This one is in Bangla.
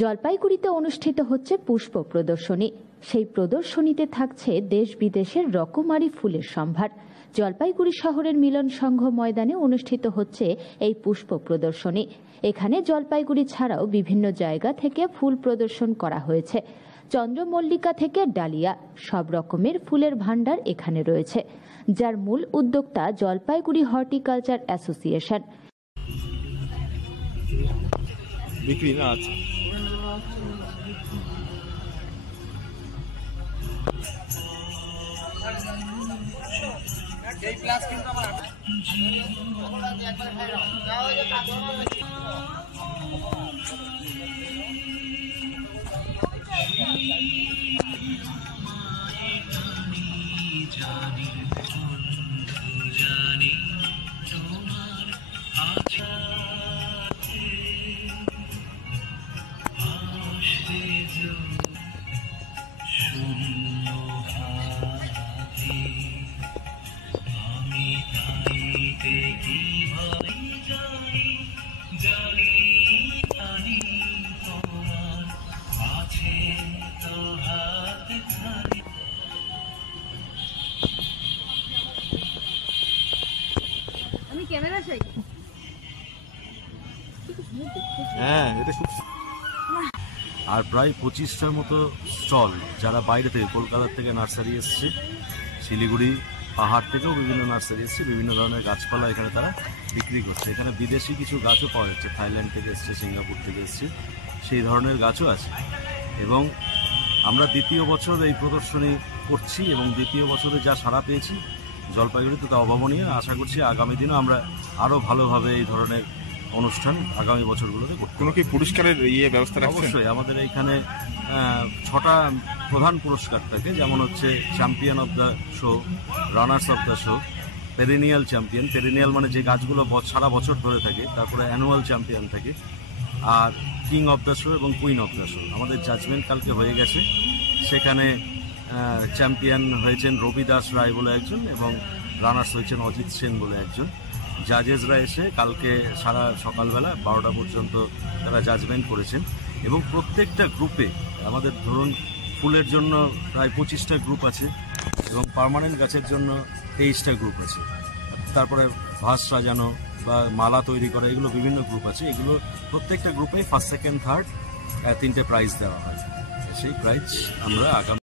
জলপাইগুড়িতে অনুষ্ঠিত হচ্ছে পুষ্প প্রদর্শনী। সেই প্রদর্শনীতে থাকছে দেশ বিদেশের রকমারি ফুলের সম্ভার। জলপাইগুড়ি শহরের মিলন সংঘ ময়দানে অনুষ্ঠিত হচ্ছে এই পুষ্প প্রদর্শনী। এখানে জলপাইগুড়ি ছাড়াও বিভিন্ন জায়গা থেকে ফুল প্রদর্শন করা হয়েছে। চন্দ্রমল্লিকা থেকে ডালিয়া, সব রকমের ফুলের ভান্ডার এখানে রয়েছে, যার মূল উদ্যোক্তা জলপাইগুড়ি হর্টিকালচার অ্যাসোসিয়েশন। বিক্রি না আছে। হ্যাঁ, এটা আর প্রায় 25টার মতো স্টল, যারা বাইরে থেকে কলকাতা থেকে নার্সারি এসছে, শিলিগুড়ি পাহাড় থেকেও বিভিন্ন নার্সারি এসছে, বিভিন্ন ধরনের গাছপালা এখানে তারা বিক্রি করছে। এখানে বিদেশি কিছু গাছও পাওয়া যাচ্ছে, থাইল্যান্ড থেকে এসছে, সিঙ্গাপুর থেকে এসছে, সেই ধরনের গাছও আছে। এবং আমরা দ্বিতীয় বছর এই প্রদর্শনী করছি এবং দ্বিতীয় বছরে যা সাড়া পেয়েছি জলপাইগুড়িতে তা অভাবনীয়। আশা করছি আগামী দিনও আমরা আরও ভালোভাবে এই ধরনের অনুষ্ঠান আগামী বছরগুলোতে করতে। কোনো কি পুরস্কারের ব্যবস্থা? অবশ্যই আমাদের এইখানে 6টা প্রধান পুরস্কার থাকে, যেমন হচ্ছে champion of the show, runners of the show, perennial champion. Perennial মানে যে গাছগুলো সারা বছর ধরে থাকে, তারপরে অ্যানুয়াল চ্যাম্পিয়ন থাকে, আর কিং অফ দ্য শো এবং কুইন অফ দ্য শো। আমাদের জাজমেন্ট কালকে হয়ে গেছে, সেখানে চ্যাম্পিয়ন হয়েছেন রবি দাস রায় বলে একজন এবং রানার্স হয়েছেন অজিত সেন বলে একজন। জাজেসরা এসে কালকে সারা সকালবেলা 12টা পর্যন্ত তারা জাজমেন্ট করেছেন এবং প্রত্যেকটা গ্রুপে আমাদের ধরুন ফুলের জন্য প্রায় 25টা গ্রুপ আছে এবং পার্মানেন্ট গাছের জন্য 23টা গ্রুপ আছে। তারপরে ভাস সাজানো বা মালা তৈরি করা, এগুলো বিভিন্ন গ্রুপ আছে। এগুলো প্রত্যেকটা গ্রুপে ফার্স্ট, সেকেন্ড, থার্ড 3টে প্রাইজ দেওয়া হয়। সেই প্রাইজ আমরা আগামী